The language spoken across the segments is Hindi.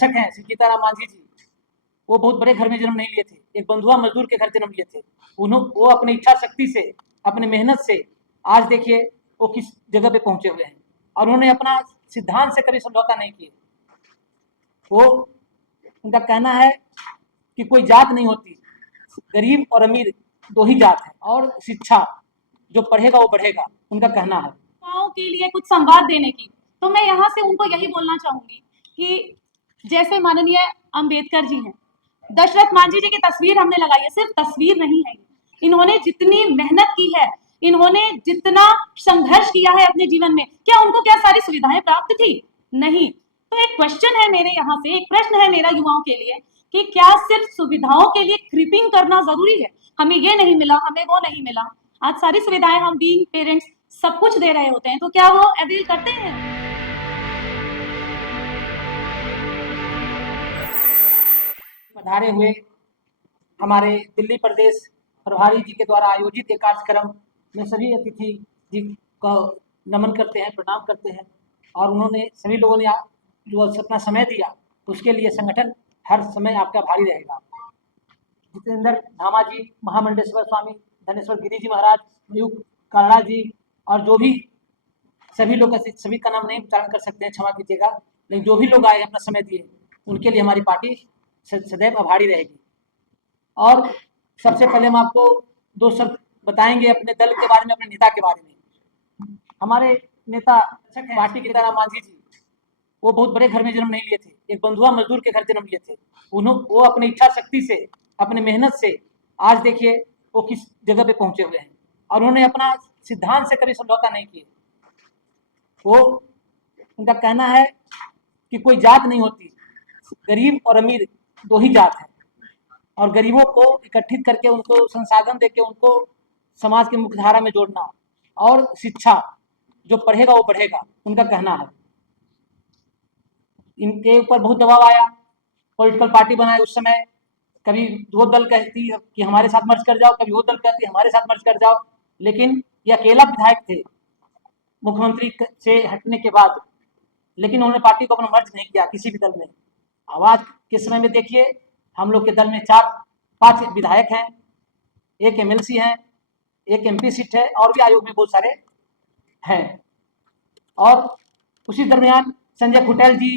संरक्षक हैं श्री सीताराम मांझी जी, वो बहुत बड़े घर में जन्म नहीं लिए थे, एक बंधुआ मजदूर के घर जन्म लिए थे। वो अपनी इच्छा शक्ति से, अपनी मेहनत से आज देखिए वो किस जगह पे पहुंचे हुए हैं, और उन्होंने अपना सिद्धांत से कभी समझौता नहीं किए। वो उनका कहना है कि कोई जात नहीं होती, गरीब और अमीर दो ही जात है, और शिक्षा जो पढ़ेगा वो बढ़ेगा, उनका कहना है। के लिए कुछ संवाद देने की, तो मैं यहाँ से उनको यही बोलना चाहूंगी कि जैसे माननीय अंबेडकर जी हैं, दशरथ मांझी जी की तस्वीर हमने लगाई है, सिर्फ तस्वीर नहीं है, इन्होंने जितनी मेहनत की है, इन्होंने जितना संघर्ष किया है अपने जीवन में, क्या उनको क्या सारी सुविधाएं प्राप्त थी? नहीं। तो एक क्वेश्चन है मेरे यहाँ से, एक प्रश्न है मेरा युवाओं के लिए कि क्या सिर्फ सुविधाओं के लिए क्रीपिंग करना जरूरी है? हमें ये नहीं मिला, हमें वो नहीं मिला। आज सारी सुविधाएं हम बीइंग पेरेंट्स सब कुछ दे रहे होते हैं, तो क्या वो अवेल करते हैं? पधारे हुए हमारे दिल्ली प्रदेश प्रभारी जी के द्वारा आयोजित एक कार्यक्रम में सभी अतिथि जी को नमन करते हैं, प्रणाम करते हैं, और उन्होंने सभी लोगों ने जो अपना समय दिया उसके लिए संगठन हर समय आपका आभारी रहेगा। जितेंद्र धामा जी, महामंडेश्वर स्वामी, धनेश्वर गिरी जी महाराज, मयूख कारणा जी, और जो भी सभी लोग, सभी का नाम नहीं उच्चारण कर सकते हैं, क्षमा कीजिएगा, लेकिन जो भी लोग आए अपना समय दिए उनके लिए हमारी पार्टी सदैव आभारी रहेगी। और सबसे पहले हम आपको दो शब्द बताएंगे अपने दल के बारे में, अपने नेता के बारे में। हमारे नेता पार्टी की तरह मांझी जी, वो बहुत बड़े घर में जन्म नहीं लिए थे, एक बंधुआ मजदूर के घर जन्म लिए थे। वो अपनी इच्छा शक्ति से, अपनी मेहनत से आज देखिए वो किस जगह पे पहुंचे हुए हैं, और उन्होंने अपना सिद्धांत से कभी समझौता नहीं किए। वो उनका कहना है कि कोई जात नहीं होती, गरीब और अमीर दो ही जात है, और गरीबों को इकट्ठित करके उनको संसाधन देके उनको समाज की मुख्य धारा में जोड़ना, और शिक्षा जो पढ़ेगा वो बढ़ेगा, उनका कहना है। इनके ऊपर बहुत दबाव आया, पॉलिटिकल पार्टी बनाए उस समय, कभी वो दल कहती कि हमारे साथ मर्ज कर जाओ, कभी वो दल कहती हमारे साथ मर्ज कर जाओ, लेकिन ये अकेला विधायक थे मुख्यमंत्री से हटने के बाद, लेकिन उन्होंने पार्टी को अपना मर्ज नहीं किया किसी भी दल में। आवाज के समय में देखिए हम लोग के दल में 4-5 विधायक हैं, एक एमएलसी हैं, एक एमपी सीट है, और भी आयोग में बहुत सारे हैं। और उसी दरमियान संजय खुटेल जी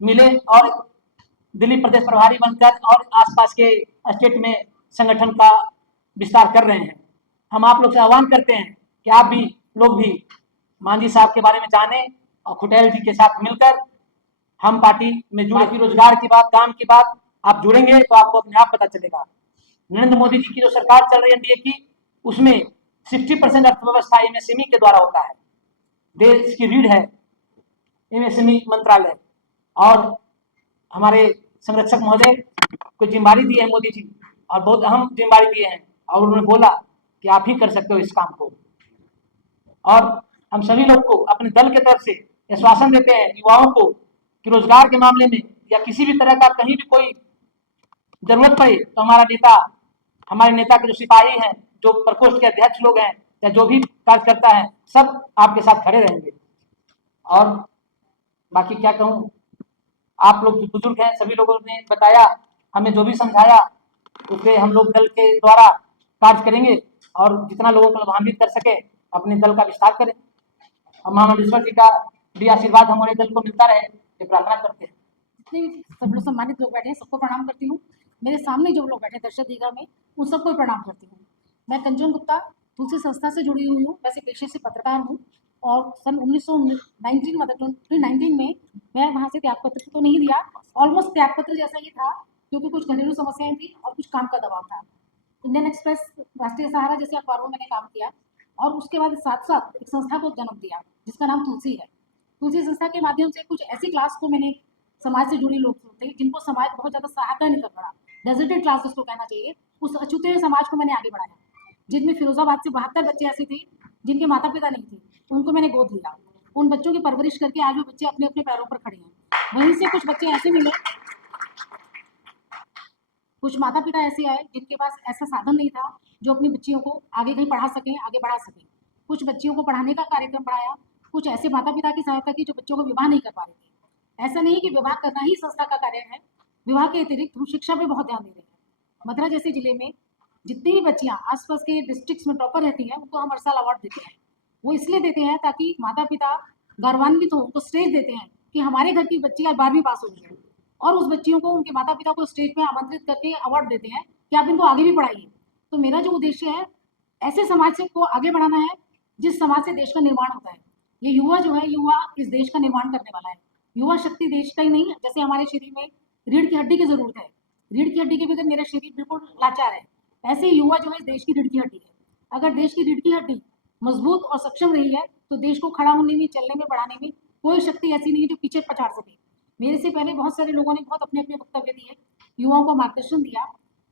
मिले और दिल्ली प्रदेश प्रभारी बनकर और आसपास के स्टेट में संगठन का विस्तार कर रहे हैं। हम आप लोग से आह्वान करते हैं कि आप भी लोग भी मांझी साहब के बारे में जानें, और खुटेल जी के साथ मिलकर हम पार्टी में जुड़े। रोजगार की बात, काम की बात, आप जुड़ेंगे तो आपको अपने आप पता चलेगा। नरेंद्र मोदी जी की जो सरकार चल रही है एनडीए की, उसमें 60% अर्थव्यवस्था एमएसएमई के द्वारा होता है। देश की रीढ़ है एमएसएमई मंत्रालय, और हमारे संरक्षक महोदय को जिम्मेदारी दी है मोदी जी, और बहुत अहम जिम्मेदारी दिए हैं, और उन्होंने बोला कि आप ही कर सकते हो इस काम को। और हम सभी लोग को अपने दल के तरफ से आश्वासन देते हैं युवाओं को कि रोजगार के मामले में या किसी भी तरह का कहीं भी कोई जरूरत पड़े तो हमारे नेता के जो सिपाही हैं, जो प्रकोष्ठ के अध्यक्ष लोग हैं, या जो भी कार्यकर्ता है, सब आपके साथ खड़े रहेंगे। और बाकी क्या कहूँ, आप लोग जो बुजुर्ग हैं सभी लोगों ने बताया, हमें जो भी समझाया उसे हम लोग दल के द्वारा कार्य करेंगे, और जितना लोगों को लाभान्वित कर सके अपने दल का विस्तार करें। महामंडेश्वर जी का भी आशीर्वाद हमारे दल को मिलता रहे, ये प्रार्थना करते हैं। जितने भी सब लोग सम्मानित लोग बैठे हैं सबको प्रणाम करती हूँ। मेरे सामने जो लोग बैठे दर्शक दीघा में उन सबको प्रणाम करती हूँ। मैं कंचन गुप्ता तुलसी संस्था से जुड़ी हुई हूँ, वैसे पेशे से पत्रकार हूँ, और सन 1919 मतलब 2019 में मैं वहाँ से त्यागपत्र तो नहीं दिया, ऑलमोस्ट त्यागपत्र जैसा ही था, क्योंकि कुछ घरेलू समस्याएं थी और कुछ काम का दबाव था। इंडियन एक्सप्रेस, राष्ट्रीय सहारा जैसे अखबारों में मैंने काम किया, और उसके बाद साथ साथ एक संस्था को जन्म दिया जिसका नाम तुलसी है। तुलसी संस्था के माध्यम से कुछ ऐसी क्लास को मैंने, समाज से जुड़ी लोग होते हैं जिनको समाज बहुत ज़्यादा सहायता नहीं कर पड़ा, डेजर्टेड क्लास उसको कहना चाहिए, उस अछूते समाज को मैंने आगे बढ़ाया, जिनमें फिरोजाबाद से 72 बच्चे ऐसे थे जिनके माता पिता नहीं थे, उनको मैंने गोद लिया, उन बच्चों की परवरिश करके आज वो बच्चे अपने अपने पैरों पर खड़े हैं। वहीं से कुछ बच्चे ऐसे मिले, कुछ माता पिता ऐसे आए जिनके पास ऐसा साधन नहीं था जो अपनी बच्चियों को आगे कहीं पढ़ा सकें, आगे बढ़ा सकें। कुछ बच्चियों को पढ़ाने का कार्यक्रम बढ़ाया, कुछ ऐसे माता पिता की सहायता की जो बच्चों को विवाह नहीं कर पा रहे थे। ऐसा नहीं कि विवाह करना ही संस्था का कार्य है, विवाह के अतिरिक्त हम शिक्षा पे बहुत ध्यान दे रहे हैं। मथुरा जैसे जिले में जितनी भी बच्चियां आसपास के डिस्ट्रिक्ट्स में टॉपर रहती हैं, उनको हम हर साल अवार्ड देते हैं। वो इसलिए देते हैं ताकि माता पिता गौरवान्वित हो, उनको स्टेज देते हैं कि हमारे घर की बच्ची आज 12वीं पास हो गई है, और उस बच्चियों को उनके माता पिता को स्टेज पे आमंत्रित करके अवार्ड देते हैं कि आप इनको आगे भी पढ़ाइए। तो मेरा जो उद्देश्य है, ऐसे समाज से को आगे बढ़ाना है जिस समाज से देश का निर्माण होता है। ये युवा जो है, युवा इस देश का निर्माण करने वाला है। युवा शक्ति देश का ही नहीं है। जैसे हमारे शरीर में रीढ़ की हड्डी की जरूरत है, रीढ़ की हड्डी के बगैर मेरा शरीर बिल्कुल लाचार है, ऐसे ही युवा जो है देश की रीढ़ की हड्डी है। अगर देश की रीढ़ की हड्डी मजबूत और सक्षम रही है तो देश को खड़ा होने में, चलने में, बढ़ाने में कोई शक्ति ऐसी नहीं है जो पीछे पछाड़ सके। मेरे से पहले बहुत सारे लोगों ने बहुत अपने अपने वक्तव्य दिए, युवाओं को मार्गदर्शन दिया।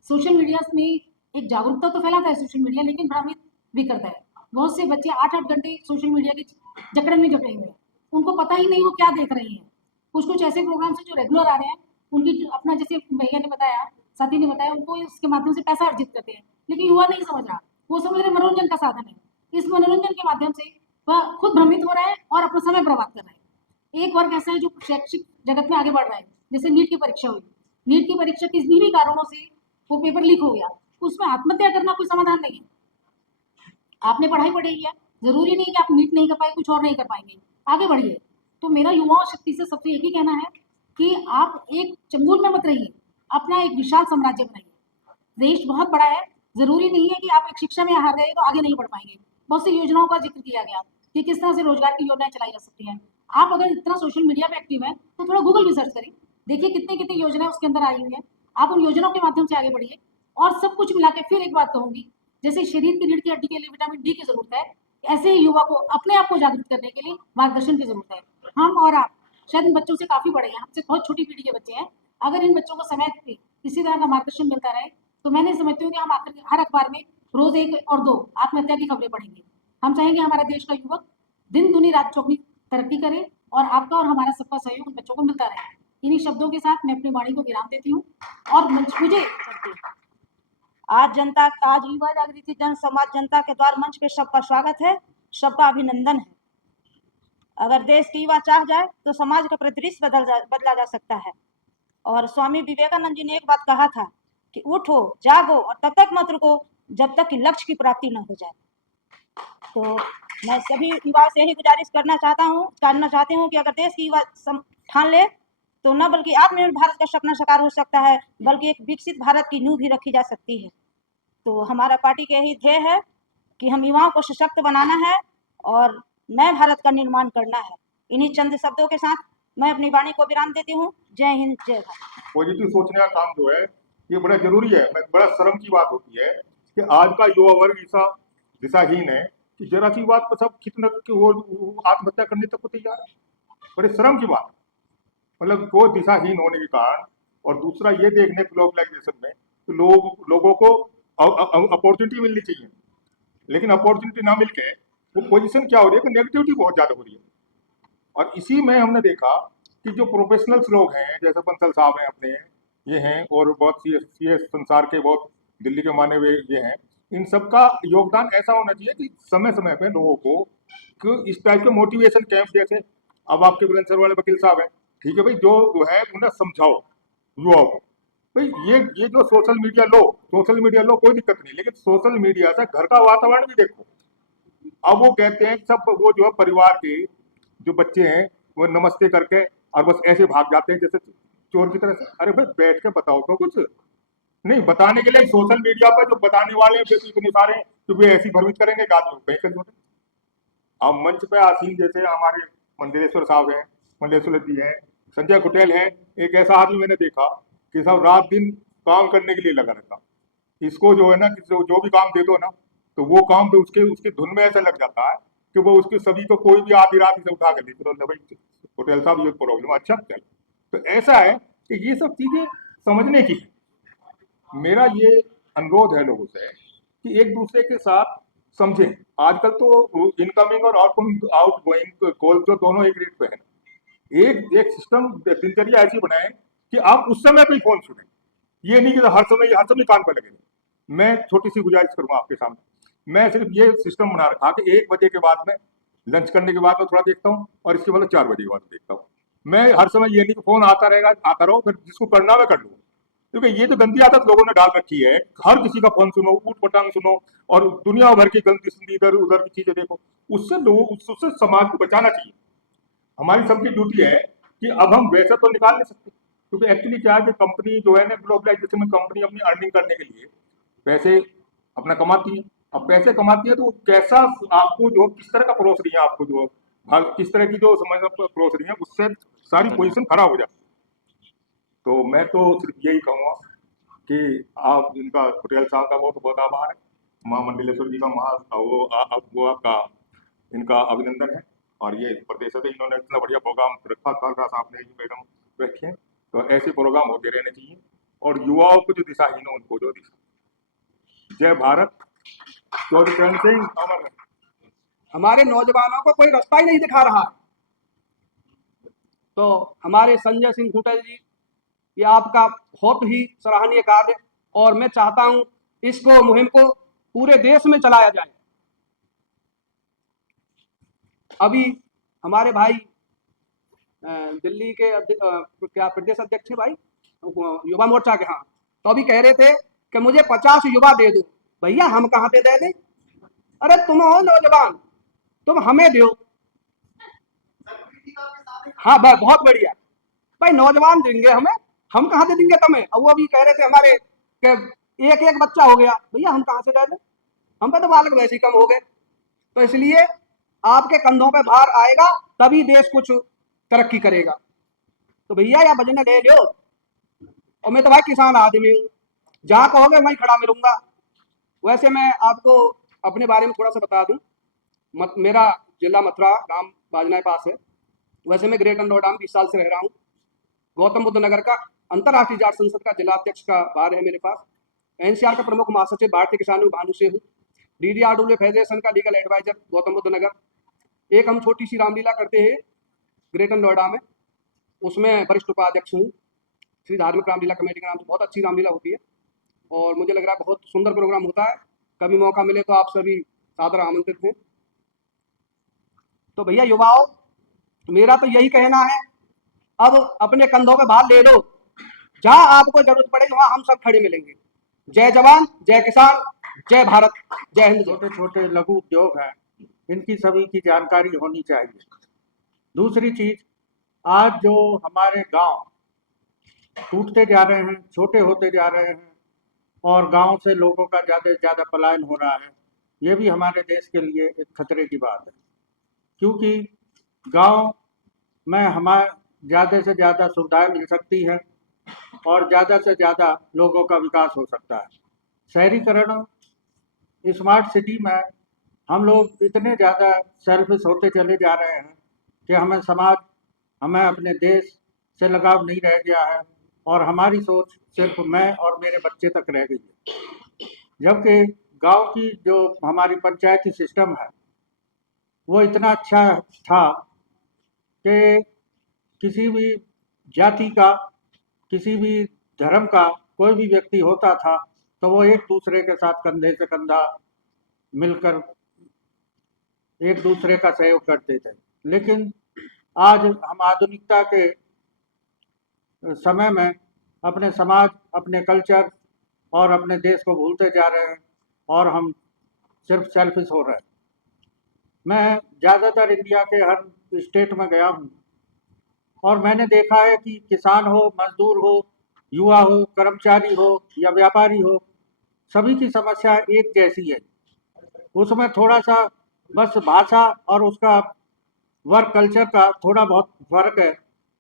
सोशल मीडिया में एक जागरूकता तो फैलाता है सोशल मीडिया, लेकिन भ्रमित भी करता है। बहुत से बच्चे 8-8 घंटे सोशल मीडिया के जकड़न में जकड़े हुए हैं, उनको पता ही नहीं वो क्या देख रहे हैं। कुछ कुछ ऐसे प्रोग्राम्स हैं जो रेगुलर आ रहे हैं, उनकी अपना, जैसे भैया ने बताया, साथी ने बताया, उनको इसके माध्यम से पैसा अर्जित करते हैं, लेकिन युवा नहीं समझ रहा। वो समझ रहे मनोरंजन का साधन है। इस मनोरंजन के माध्यम से वह खुद भ्रमित हो रहा है और अपना समय बर्बाद कर रहा है। एक वर्ग ऐसा है जो शैक्षिक जगत में आगे बढ़ रहा है। जैसे नीट की परीक्षा हुई, नीट की परीक्षा किसी भी कारणों से वो पेपर लीक हो गया, उसमें आत्महत्या करना कोई समाधान नहीं है। आपने पढ़ाई पढ़ी है, जरूरी नहीं कि आप नीट नहीं कर पाए, कुछ और नहीं कर पाएंगे, आगे बढ़िए। तो मेरा युवाओं शक्ति से सबसे एक ही कहना है कि आप एक चंगुल में मत रहिए, अपना एक विशाल साम्राज्य बनाइए। देश बहुत बड़ा है, जरूरी नहीं है कि आप एक शिक्षा में हार गए तो आगे नहीं बढ़ पाएंगे। बहुत सी योजनाओं का जिक्र किया गया कि किस तरह से रोजगार की योजनाएं चलाई जा सकती हैं। आप अगर इतना सोशल मीडिया पे एक्टिव है तो थोड़ा गूगल भी सर्च करें, देखिए कितनी कितनी योजनाएं उसके अंदर आई हुई है। आप उन योजनाओं के माध्यम से आगे बढ़िए। और सब कुछ मिला के फिर एक बात कहूंगी, जैसे शरीर की रीढ़ की हड्डी के लिए विटामिन डी की जरूरत है, ऐसे ही युवा को अपने आप को जागरूक करने के लिए मार्गदर्शन की जरूरत है। हम और आप शायद इन बच्चों से काफी बड़े हैं, हमसे बहुत छोटी पीढ़ी के बच्चे हैं। अगर इन बच्चों को समय पे किसी तरह का मार्गदर्शन मिलता रहे तो मैं नहीं समझती हूँ कि हम आखिर हर अखबार में रोज 1 और 2 आत्महत्या की खबरें पढ़ेंगे। हम चाहेंगे हमारा देश का युवक दिन दुनी रात चौगनी तरक्की करे, और आपका और हमारा सबका सहयोग उन बच्चों को मिलता रहे। इन्हीं शब्दों के साथ मैं अपनी वाणी को विराम देती हूँ और मुझे आज युवा जागृति जन समाज जनता के द्वार मंच पे सबका स्वागत है, सबका अभिनंदन है। अगर देश की युवा चाह जाए तो समाज का परिदृश्य बदला जा सकता है। और स्वामी विवेकानंद जी ने एक बात कहा था कि उठो, जागो और तब तक मत रुको जब तक कि लक्ष्य की प्राप्ति न हो जाए। तो मैं सभी युवाओं से यही गुजारिश करना चाहती हूँ कि अगर देश की युवा ठान ले तो न बल्कि आत्मनिर्भर भारत का सपना साकार हो सकता है, बल्कि एक विकसित भारत की नींव भी रखी जा सकती है। तो हमारा पार्टी का यही ध्येय है कि हम युवाओं को सशक्त बनाना है और नए भारत का निर्माण करना है। इन्हीं चंद शब्दों के साथ मैं अपनी वाणी को विराम देती हूँ। जय हिंद, जय भारत। पॉजिटिव सोचने का काम जो है ये बड़ा जरूरी है। बड़ा शर्म की बात होती है कि आज का युवा वर्ग ऐसा दिशाहीन है कि जरा सी बात पर सब कितना कि वो आत्महत्या करने तक को तैयार है। बड़े शर्म की बात, मतलब वो दिशाहीन होने के कारण। और दूसरा ये देखने ग्लोबलाइजेशन में तो लोगों को अपॉर्चुनिटी मिलनी चाहिए, लेकिन अपॉर्चुनिटी ना मिलके वो पोजीशन क्या हो रही है कि नेगेटिविटी बहुत ज्यादा हो रही है। और इसी में हमने देखा कि जो प्रोफेशनल्स लोग हैं, जैसे बंसल साहब हैं अपने, ये हैं, और बहुत सी संसार के बहुत दिल्ली के माने हुए ये हैं, इन सबका योगदान ऐसा होना चाहिए कि समय समय पे लोगों को इस टाइप के मोटिवेशन कैंप, जैसे अब आपके बुलंदशहर वाले वकील साहब हैं, ठीक है भाई, जो है उन्हें समझाओ युवाओं को भाई ये जो सोशल मीडिया लो कोई दिक्कत नहीं, लेकिन सोशल मीडिया से घर का वातावरण भी देखो। अब वो कहते हैं सब वो जो है परिवार के जो बच्चे हैं वो नमस्ते करके और बस ऐसे भाग जाते हैं जैसे चोर की तरह से। अरे भाई बैठ के बताओ तो कुछ नहीं, बताने के लिए सोशल मीडिया पर जो बताने वाले हैं इतने सारे हैं तो वे ऐसी भ्रमित करेंगे कि आदमी कहीं कर जोड़े। अब मंच पे आसीन जैसे हमारे मंडलेश्वर साहब हैं, मंडलेश्वर जी हैं, संजय कुटेल हैं, एक ऐसा आदमी मैंने देखा कि सब रात दिन काम करने के लिए लगा रहता। इसको जो है ना कि जो भी काम दे दो ना तो वो काम तो उसकी धुन में ऐसा लग जाता है कि वो उसके सभी को कोई भी आधी रात से उठा कर दी तो भाई कुटेल साहब ये प्रॉब्लम, अच्छा चल। तो ऐसा है कि ये सब चीजें समझने की है। मेरा ये अनुरोध है लोगों से कि एक दूसरे के साथ समझें। आजकल तो इनकमिंग और आउटगोइंग कॉल तो दोनों एक रेट पे है। एक सिस्टम दिनचर्या ऐसी बनाए कि आप उस समय पे फोन सुने, ये नहीं कि हर समय कान पर लगे। मैं छोटी सी गुजारिश करूंगा आपके सामने, मैं सिर्फ ये सिस्टम बना रखा कि 1 बजे के बाद में लंच करने के बाद में थोड़ा देखता हूँ और इसके बाद 4 बजे के बाद देखता हूँ। मैं हर समय ये नहीं कि फोन आता रहेगा, आता रहो, फिर जिसको करना मैं कर लूँ। क्योंकि ये जो गंदी आदत लोगों ने डाल रखी है, हर किसी का फोन सुनो, ऊट पटांग सुनो, और दुनिया भर की गंदी सुंदी इधर उधर की चीजें देखो, उससे लोग, उससे समाज को बचाना चाहिए। हमारी सबकी ड्यूटी है कि अब हम वैसा तो निकाल नहीं सकते, क्योंकि एक्चुअली क्या है कि कंपनी जो है ना, ग्लोबलाइजेशन में कंपनी अपनी अर्निंग करने के लिए पैसे अपना कमाती है। अब पैसे कमाती है तो वो कैसा आपको जो किस तरह का परोस रही है, आपको जो किस तरह की जो समझ परोस रही है, उससे सारी पोजीशन खराब हो जाती है। तो मैं तो सिर्फ यही कहूँगा कि आप इनका पटेल साहब का बहुत बहुत आभार है, माँ मंडलेश्वर जी का वो आपका इनका अभिनंदन है। और ये प्रदेश है, इन्होंने इतना बढ़िया प्रोग्राम रखा, खालसा साहब ने मैडम रखे, तो ऐसे प्रोग्राम होते रहने चाहिए, और युवाओं को जो दिशाहीन है उनको जो दिशा। जय भारत। चौधरी चरण सिंह अमर रहे। हमारे नौजवानों को कोई रास्ता ही नहीं दिखा रहा है। तो हमारे संजय सिंह हुटर जी, ये आपका बहुत ही सराहनीय कार्य, और मैं चाहता हूं इसको मुहिम को पूरे देश में चलाया जाए। अभी हमारे भाई दिल्ली के क्या प्रदेश अध्यक्ष है भाई युवा मोर्चा के, हाँ, तो अभी कह रहे थे कि मुझे 50 युवा दे दो। भैया हम कहाँ पे दे दें? अरे तुम हो नौजवान, तुम हमें दो। हाँ भाई बहुत बढ़िया भाई, नौजवान देंगे हमें, हम कहाँ से देंगे तुम्हें? और वो भी कह रहे थे हमारे कि एक एक बच्चा हो गया। भैया हम कहाँ से दे दें, हम पे तो बालक वैसे ही कम हो गए। तो इसलिए आपके कंधों पे भार आएगा तभी देश कुछ तरक्की करेगा। तो भैया या वजन ले लो, और मैं तो भाई किसान आदमी हूँ, जहाँ कहोगे वहीं खड़ा मिलूंगा। वैसे मैं आपको अपने बारे में थोड़ा सा बता दूं, मेरा जिला मथुरा, गांव बाजना पास है। वैसे मैं ग्रेटर नोएडा में 20 साल से रह रहा हूँ। गौतम बुद्ध नगर का अंतर्राष्ट्रीय जाट संसद का जिला अध्यक्ष का बार है मेरे पास। एनसीआर का प्रमुख महासचिव भारतीय किसान भानु से हूँ। DDRW फेडरेशन का लीगल एडवाइजर गौतम बुद्ध नगर। एक हम छोटी सी रामलीला करते हैं ग्रेटर नोएडा में, उसमें वरिष्ठ उपाध्यक्ष हूँ। श्री धार्मिक रामलीला कमेटी के नाम से बहुत अच्छी रामलीला होती है, और मुझे लग रहा है बहुत सुंदर प्रोग्राम होता है। कभी मौका मिले तो आप सभी सादर आमंत्रित हैं। तो भैया युवाओं, मेरा तो यही कहना है, अब अपने कंधों पे भार ले लो, जहां आपको जरूरत पड़े वहां हम सब खड़े मिलेंगे। जय जवान, जय किसान, जय भारत, जय हिंद। छोटे छोटे लघु उद्योग हैं, इनकी सभी की जानकारी होनी चाहिए। दूसरी चीज, आज जो हमारे गांव टूटते जा रहे हैं, छोटे होते जा रहे हैं, और गांव से लोगों का ज़्यादा से ज़्यादा पलायन हो रहा है, ये भी हमारे देश के लिए एक खतरे की बात है। क्योंकि गांव में हमारे ज़्यादा से ज़्यादा सुविधाएं मिल सकती हैं, और ज़्यादा से ज़्यादा लोगों का विकास हो सकता है। शहरीकरण, स्मार्ट सिटी में हम लोग इतने ज़्यादा सेल्फिश होते चले जा रहे हैं कि हमें अपने देश से लगाव नहीं रह गया है, और हमारी सोच सिर्फ मैं और मेरे बच्चे तक रह गई है। जबकि गांव की जो हमारी पंचायती सिस्टम है वो इतना अच्छा था कि किसी भी जाति का, किसी भी धर्म का कोई भी व्यक्ति होता था तो वो एक दूसरे के साथ कंधे से कंधा मिलकर एक दूसरे का सहयोग करते थे। लेकिन आज हम आधुनिकता के समय में अपने समाज, अपने कल्चर और अपने देश को भूलते जा रहे हैं, और हम सिर्फ सेल्फिश हो रहे हैं। मैं ज़्यादातर इंडिया के हर स्टेट में गया हूँ, और मैंने देखा है कि किसान हो, मजदूर हो, युवा हो, कर्मचारी हो या व्यापारी हो, सभी की समस्या एक जैसी है। उसमें थोड़ा सा बस भाषा और उसका वर्क कल्चर का थोड़ा बहुत फर्क है,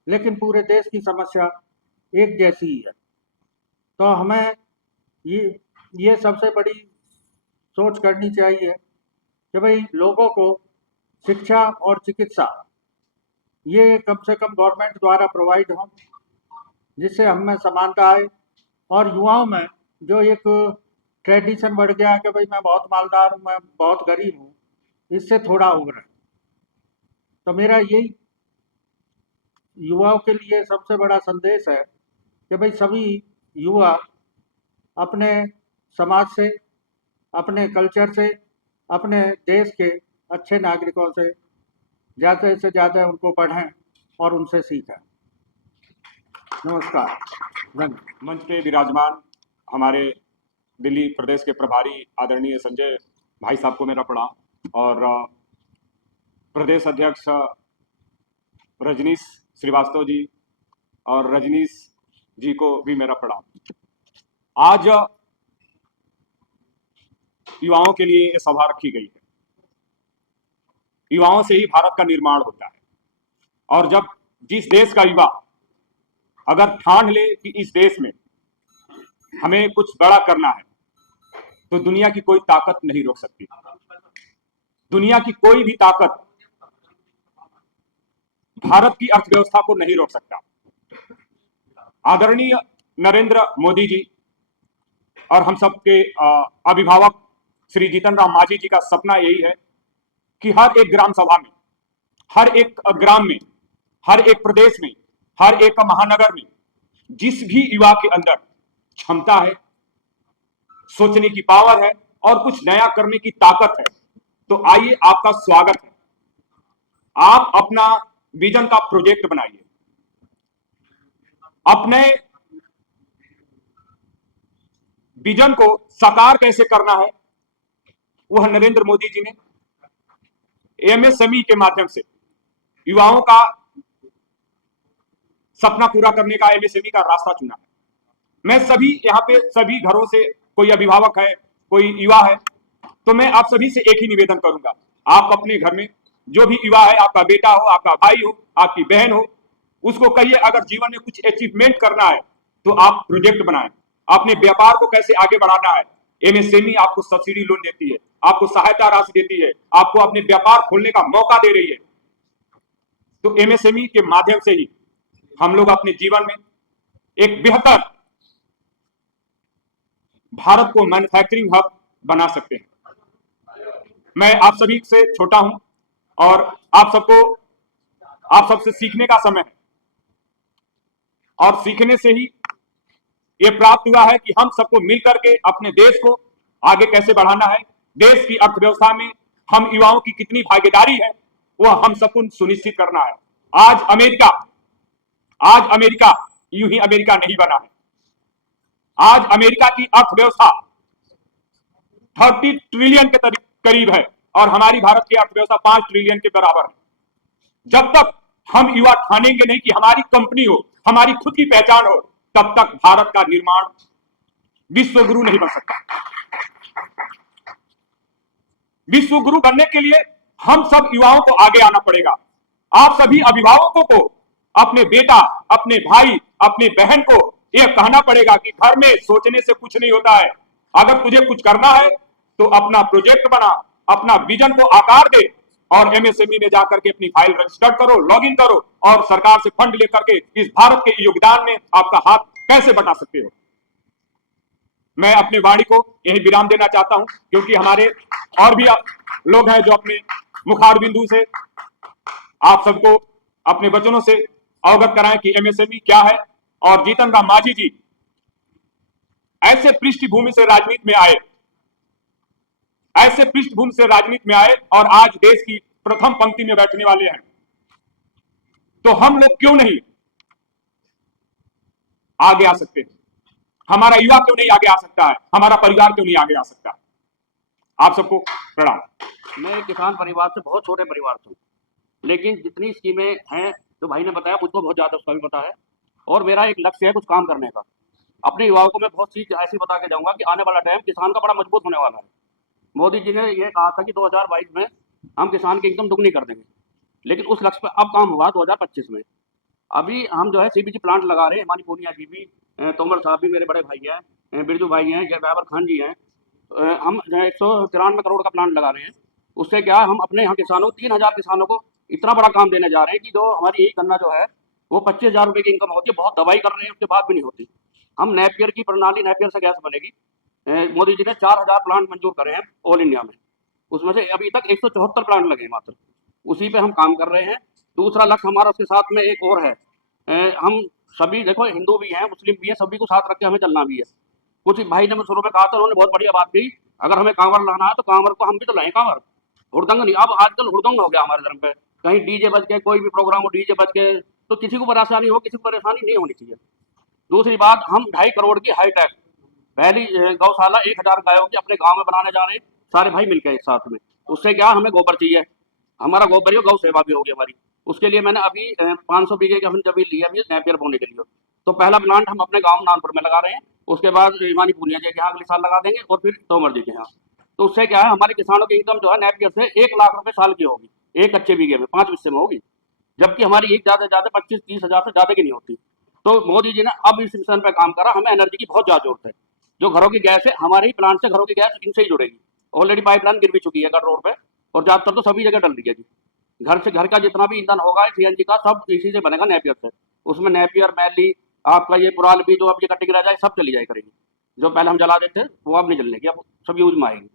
लेकिन पूरे देश की समस्या एक जैसी ही है। तो हमें ये सबसे बड़ी सोच करनी चाहिए कि भाई लोगों को शिक्षा और चिकित्सा ये कम से कम गवर्नमेंट द्वारा प्रोवाइड हो, जिससे हम में समानता आए, और युवाओं में जो एक ट्रेडिशन बढ़ गया कि भाई मैं बहुत मालदार हूँ, मैं बहुत गरीब हूँ, इससे थोड़ा उभरे। तो मेरा यही युवाओं के लिए सबसे बड़ा संदेश है कि भाई सभी युवा अपने समाज से, अपने कल्चर से, अपने देश के अच्छे नागरिकों से ज़्यादा उनको पढ़ें और उनसे सीखें। नमस्कार, धन्यवाद। मंच पे विराजमान हमारे दिल्ली प्रदेश के प्रभारी आदरणीय संजय भाई साहब को मेरा प्रणाम, और प्रदेश अध्यक्ष रजनीश श्रीवास्तव जी और रजनीश जी को भी मेरा प्रणाम। आज युवाओं के लिए ये सभा रखी गई है। युवाओं से ही भारत का निर्माण होता है, और जब जिस देश का युवा अगर ठान ले कि इस देश में हमें कुछ बड़ा करना है, तो दुनिया की कोई ताकत नहीं रोक सकती। दुनिया की कोई भी ताकत भारत की अर्थव्यवस्था को नहीं रोक सकता। आदरणीय नरेंद्र मोदी जी और हम सबके अभिभावक श्री जीतन राम मांझी जी का सपना यही है कि हर एक ग्राम सभा में, हर एक ग्राम में, हर एक प्रदेश में, हर एक महानगर में जिस भी युवा के अंदर क्षमता है, सोचने की पावर है और कुछ नया करने की ताकत है, तो आइए, आपका स्वागत है। आप अपना विजन का प्रोजेक्ट बनाइए। अपने विजन को साकार कैसे करना है, वह नरेंद्र मोदी जी ने एमएसएमई के माध्यम से युवाओं का सपना पूरा करने का एमएसएमई का रास्ता चुना है। मैं सभी यहाँ पे सभी घरों से, कोई अभिभावक है, कोई युवा है, तो मैं आप सभी से एक ही निवेदन करूंगा, आप अपने घर में जो भी युवा है, आपका बेटा हो, आपका भाई हो, आपकी बहन हो, उसको कहिए अगर जीवन में कुछ अचीवमेंट करना है तो आप प्रोजेक्ट बनाएं। अपने व्यापार को कैसे आगे बढ़ाना है, एमएसएमई आपको सब्सिडी लोन देती है, आपको सहायता राशि देती है, आपको अपने व्यापार खोलने का मौका दे रही है। तो एमएसएमई के माध्यम से ही हम लोग अपने जीवन में एक बेहतर भारत को मैन्युफैक्चरिंग हब बना सकते हैं। मैं आप सभी से छोटा हूं और आप सबसे सीखने का समय है, और सीखने से ही ये प्राप्त हुआ है कि हम सबको मिलकर के अपने देश को आगे कैसे बढ़ाना है, देश की अर्थव्यवस्था में हम युवाओं की कितनी भागीदारी है, वह हम सबको सुनिश्चित करना है। आज अमेरिका यूं ही अमेरिका नहीं बना है। आज अमेरिका की अर्थव्यवस्था 30 ट्रिलियन के करीब है और हमारी भारत की अर्थव्यवस्था 5 ट्रिलियन के बराबर है। जब तक हम युवा ठानेंगे नहीं कि हमारी कंपनी हो, हमारी खुद की पहचान हो, तब तक भारत का निर्माण विश्व गुरु नहीं बन सकता। विश्व गुरु बनने के लिए हम सब युवाओं को आगे आना पड़ेगा। आप सभी अभिभावकों को अपने बेटा, अपने भाई, अपने बहन को यह कहना पड़ेगा कि घर में सोचने से कुछ नहीं होता है। अगर तुझे कुछ करना है तो अपना प्रोजेक्ट बना, अपना विजन को आकार दे और एमएसएमई में जाकर के अपनी फाइल रजिस्टर करो, लॉगिन करो और सरकार से फंड लेकर के इस भारत के योगदान में आपका हाथ कैसे बटा सकते हो। मैं अपने वाणी को यही विराम देना चाहता हूं, क्योंकि हमारे और भी लोग हैं जो अपने मुखार बिंदु से आप सबको अपने वचनों से अवगत कराएं कि एमएसएमई क्या है। और जीतन राम मांझी जी ऐसे पृष्ठभूमि से राजनीति में आए और आज देश की प्रथम पंक्ति में बैठने वाले हैं। तो हम लोग क्यों नहीं आगे आ सकते? हमारा युवा क्यों नहीं आगे आ सकता है? हमारा परिवार क्यों नहीं आगे आ सकता? आप सबको प्रणाम। मैं एक किसान परिवार से, बहुत छोटे परिवार से हूँ, लेकिन जितनी स्कीमें हैं जो भाई ने बताया, मुझको बहुत ज़्यादा उसका भी पता है। और मेरा एक लक्ष्य है कुछ काम करने का। अपने युवाओं को मैं बहुत चीज़ ऐसी बता के जाऊँगा कि आने वाला टाइम किसान का बड़ा मजबूत होने वाला है। मोदी जी ने ये कहा था कि 2022 में हम किसान की इनकम दुगनी कर देंगे, लेकिन उस लक्ष्य पर अब काम हुआ 2025 में। अभी हम जो है सीबीजी प्लांट लगा रहे हैं। हमारी पूर्णिया जी भी, तोमर साहब भी मेरे बड़े भाई हैं, बिरजू भाई हैं, जयबाबर खान जी हैं। हम 193 करोड़ का प्लांट लगा रहे हैं। उससे क्या, हम अपने यहाँ किसानों 3000 किसानों को इतना बड़ा काम देने जा रहे हैं कि जो हमारी यही गन्ना जो है वो 25,000 रुपये की इनकम होती है। बहुत दवाई कर रहे हैं, उसके बाद भी नहीं होती। हम नेपियर की प्रणाली, नेपियर से गैस बनेगी। मोदी जी ने 4000 प्लांट मंजूर करे हैं ऑल इंडिया में, उसमें से अभी तक 174 प्लांट लगे हैं मात्र। उसी पे हम काम कर रहे हैं। दूसरा लक्ष्य हमारा उसके साथ में एक और है। हम सभी देखो, हिंदू भी हैं, मुस्लिम भी हैं, सभी को साथ रख के हमें चलना भी है। कुछ भाई ने शुरू में कहा था, उन्होंने बहुत बढ़िया बात कही, अगर हमें कांवर लाना है तो कांवर को हम भी तो लाएं कांवर, हुड़दंग नहीं। अब आजकल हुड़दंग हो गया हमारे धर्म पे। कहीं डीजे बज के, कोई भी प्रोग्राम हो डीजे बज के तो किसी को परेशानी हो, किसी को परेशानी नहीं होनी चाहिए। दूसरी बात, हम 2.5 करोड़ की हाईटेक पहली गौशाला 1000 गायों की अपने गांव में बनाने जा रहे हैं, सारे भाई मिलकर एक साथ में। उससे क्या, हमें गोबर चाहिए, हमारा गोबर ही हो, गौ सेवा भी होगी हमारी। उसके लिए मैंने अभी 500 बीघे की हमने जमीन ली है अभी नेपियर बोने के लिए। तो पहला प्लांट हम अपने गांव नानपुर में लगा रहे हैं, उसके बाद ईमानी पूनिया जी के यहाँ अगले साल लगा देंगे, और फिर तोमर जी के यहाँ। तो उससे क्या है, हमारे किसानों की इनकम जो है नेपियर से 1 लाख रुपए साल की होगी, एक कच्चे बीघे में 5 हिस्से में होगी, जबकि हमारी एक ज़्यादा से ज़्यादा 25-30 हज़ार से ज़्यादा की नहीं होती। तो मोदी जी ने अब इस मिशन पर काम करा, हमें एनर्जी की बहुत ज़्यादा जरूरत है। जो घरों की गैस है, हमारे ही प्लांट से घरों की गैस इनसे ही जुड़ेगी। ऑलरेडी पाइपलाइन गिर भी चुकी है गढ़ रोड पे, और ज़्यादातर तो सभी जगह डल रही है जी। घर से घर का जितना भी ईंधन होगा सीएनजी का, सब इसी से बनेगा, नेपियर से। उसमें नेपियर, मैली, आपका ये पुराल भी जो अब ये कटिंग रह जाए, सब चली जाए करेगी। जो पहले हम जला देते वो अब नहीं जलने की, अब सब यूज में आएगी।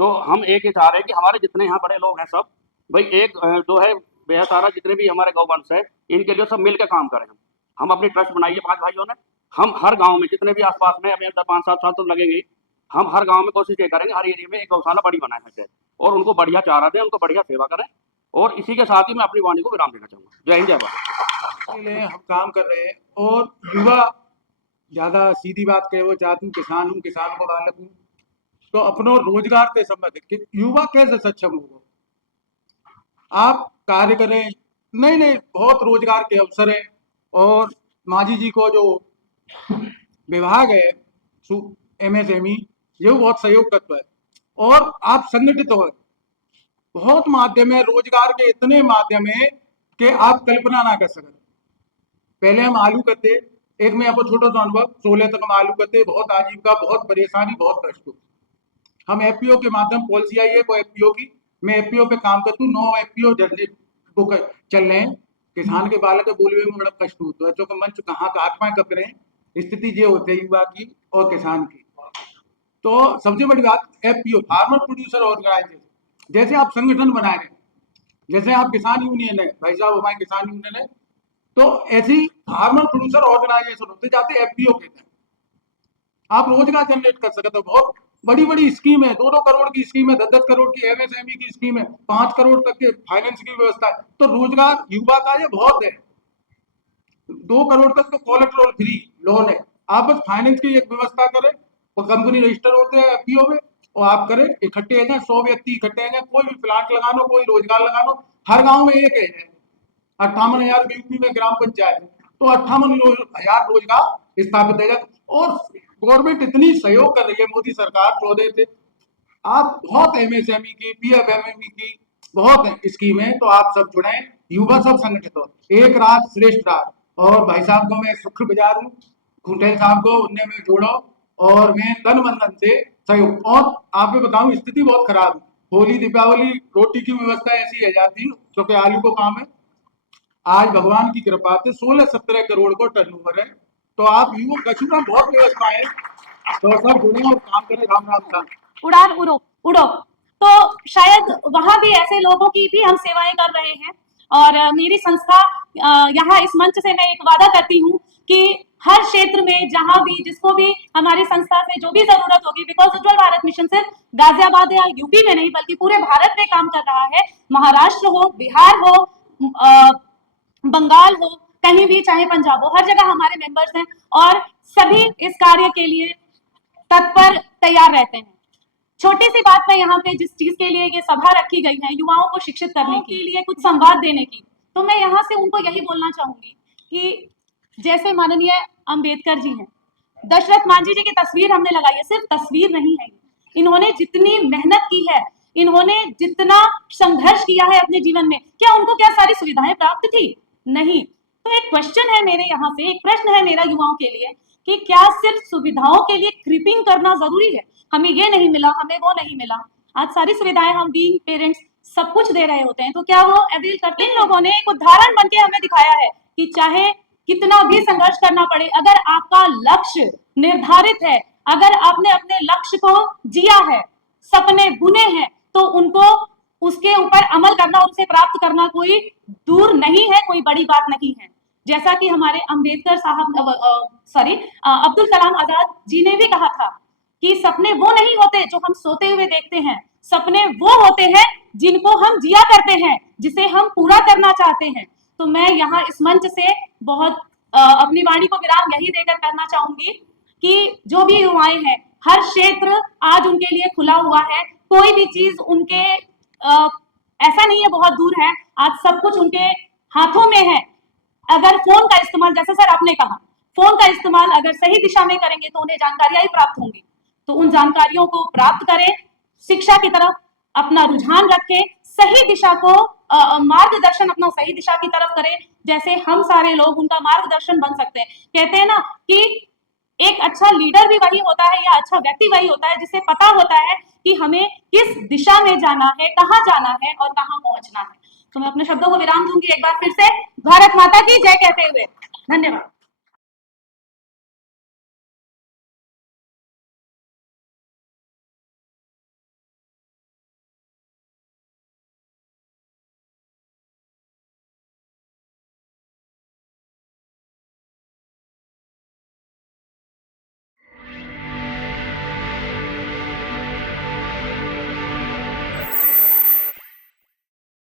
तो हम एक ही चाह रहे हैं कि हमारे जितने यहाँ बड़े लोग हैं सब भाई, एक जो है बेहसारा जितने भी हमारे गौवंश है, इनके लिए सब मिलकर काम करें। हम अपनी ट्रस्ट बनाई है 5 भाइयों ने। हम हर गांव में जितने भी आसपास में, अभी 5-7 साल तो लगेंगे, हम हर गांव में कोशिश ये करेंगे, हर एरिया में एक गौशाला बड़ी बनाए सके, और उनको बढ़िया चारा दें, उनको बढ़िया सेवा करें। और इसी के साथ ही मैं अपनी वाणी को विराम देना चाहूँगा। जय हिंद, जय भारत। के लिए हम काम कर रहे हैं, और युवा, ज़्यादा सीधी बात कहे वो चाहती हूँ, किसान हूँ, किसान को बालक हूँ, तो अपनो रोजगार से संबंधित कि युवा कैसे सक्षम होगा, आप कार्य करें। नहीं, बहुत रोजगार के अवसर हैं, और मांझी जी को जो विभाग है MSME, ये बहुत सहयोग करता है, और आप संगठित हो। बहुत माध्यम है रोजगार के, इतने माध्यम है कि आप कल्पना ना कर सकते। पहले हम आलू करते, एक मैं आपको छोटा सा अनुभव, 16 तक हम आलू करते, बहुत आजीविका, बहुत परेशानी, बहुत कष्ट। हम FPO के माध्यम, पॉलिसी आई है कोई FPO की, मैं FPO पे काम करता हूँ, 9 FPO जनरेट बुक चल रहे हैं। किसान के बालक के बोलने में बड़ा कष्ट होता है, चूंकि मंच कहाँ का आत्माएं कप रहे हैं, स्थिति ये होती है युवा की और किसान की। तो सबसे बड़ी बात, FPO, फार्मर प्रोड्यूसर ऑर्गेनाइजेशन, जैसे आप संगठन बनाए हैं, जैसे आप किसान यूनियन है, भाई साहब हमारे किसान यूनियन है, तो ऐसी फार्मर प्रोड्यूसर ऑर्गेनाइजेशन होते जाते FPO कहते हैं। आप रोजगार जनरेट कर सकते हो। बहुत बड़ी बड़ी स्कीम है, 2-2 करोड़ की स्कीम है, 10-10 करोड़ की MSME की स्कीम है, 5 करोड़ तक के फाइनेंस की व्यवस्था है। तो रोजगार युवा का ये बहुत है। 2 करोड़ तक तो कोलेट्रल फ्री लोन है, आप बस फाइनेंस की एक व्यवस्था करें, और कंपनी रजिस्टर होते हैं FPO में, और आप करें, इकट्ठे हैं, 100 व्यक्ति इकट्ठे हैं, कोई भी प्लांट लगानो, कोई रोजगार लगानो, हर गांव में एक है। 58,000 यूपी में ग्राम पंचायत, तो 58,000 रोजगार स्थापित है। और गवर्नमेंट इतनी सहयोग कर रही है, मोदी सरकार 14 से, आप बहुत MSME की, PFMME की बहुत स्कीम है, तो आप सब जुड़े, युवा सब संगठित हो। एक रात श्रेष्ठ रात, और भाई साहब को मैं शुक्रगुजार हूँ, खुटेल साहब को उनने में जोड़ो, और मैं तन बंधन से सहयोग। और आपको बताऊं, स्थिति बहुत खराब है, होली दीपावली रोटी की व्यवस्था ऐसी है जाती है, क्योंकि आलू को काम है। आज भगवान की कृपा से 16-17 करोड़ को टर्नओवर है, तो आप युवा कछुआ बहुत व्यवस्था है, तो सब जुड़े और काम करें। राम राम राम। उड़ान उड़ो। तो शायद वहां भी ऐसे लोगों की भी हम सेवाएं कर रहे हैं, और मेरी संस्था यहाँ इस मंच से मैं एक वादा करती हूँ कि हर क्षेत्र में जहां भी, जिसको भी हमारी संस्था से जो भी जरूरत होगी, बिकॉज उज्जवल भारत मिशन सिर्फ गाजियाबाद या यूपी में नहीं बल्कि पूरे भारत में काम कर रहा है। महाराष्ट्र हो, बिहार हो, बंगाल हो, कहीं भी, चाहे पंजाब हो, हर जगह हमारे मेंबर्स हैं, और सभी इस कार्य के लिए तत्पर तैयार रहते हैं। छोटी सी बात मैं यहाँ पे जिस चीज के लिए ये सभा रखी गई है, युवाओं को शिक्षित करने के लिए, कुछ संवाद देने की, तो मैं यहाँ से उनको यही बोलना चाहूंगी कि जैसे माननीय अंबेडकर जी हैं, दशरथ मांझी जी की तस्वीर हमने लगाई है, सिर्फ तस्वीर नहीं है, इन्होंने जितनी मेहनत की है, इन्होंने जितना संघर्ष किया है अपने जीवन में, क्या उनको क्या सारी सुविधाएं प्राप्त थी? नहीं। तो एक क्वेश्चन है मेरे यहाँ से, एक प्रश्न है मेरा युवाओं के लिए कि क्या सिर्फ सुविधाओं के लिए क्रीपिंग करना जरूरी है? हमें ये नहीं मिला, हमें वो नहीं मिला, आज सारी सुविधाएं हम बीइंग पेरेंट्स सब कुछ दे रहे होते हैं, तो क्या वो अवेल करते? इन लोगों ने एक उदाहरण बनके हमें दिखाया है कि चाहे कितना भी संघर्ष करना पड़े, अगर आपका लक्ष्य निर्धारित है, अगर आपने अपने लक्ष्य को जिया है, सपने बुने हैं, तो उनको उसके ऊपर अमल करना, उसे प्राप्त करना कोई दूर नहीं है, कोई बड़ी बात नहीं है। जैसा कि हमारे अंबेडकर साहब अब्दुल कलाम आजाद जी ने भी कहा था कि सपने वो नहीं होते जो हम सोते हुए देखते हैं, सपने वो होते हैं जिनको हम जिया करते हैं, जिसे हम पूरा करना चाहते हैं। तो मैं यहाँ इस मंच से बहुत अपनी वाणी को विराम यही देकर करना चाहूंगी कि जो भी युवाएं हैं, हर क्षेत्र आज उनके लिए खुला हुआ है। कोई भी चीज उनके ऐसा नहीं है बहुत दूर है, आज सब कुछ उनके हाथों में है। अगर फोन का इस्तेमाल, जैसे सर आपने कहा, फोन का इस्तेमाल अगर सही दिशा में करेंगे तो उन्हें जानकारियां ही प्राप्त होंगी। तो उन जानकारियों को प्राप्त करें, शिक्षा की तरफ अपना रुझान रखें, सही दिशा को मार्गदर्शन अपना सही दिशा की तरफ करें, जैसे हम सारे लोग उनका मार्गदर्शन बन सकते हैं। कहते हैं ना कि एक अच्छा लीडर भी वही होता है या अच्छा व्यक्ति वही होता है जिसे पता होता है कि हमें किस दिशा में जाना है, कहाँ जाना है और कहाँ पहुंचना है। तो मैं अपने शब्दों को विराम दूंगी। एक बार फिर से भारत माता की जय कहते हुए धन्यवाद।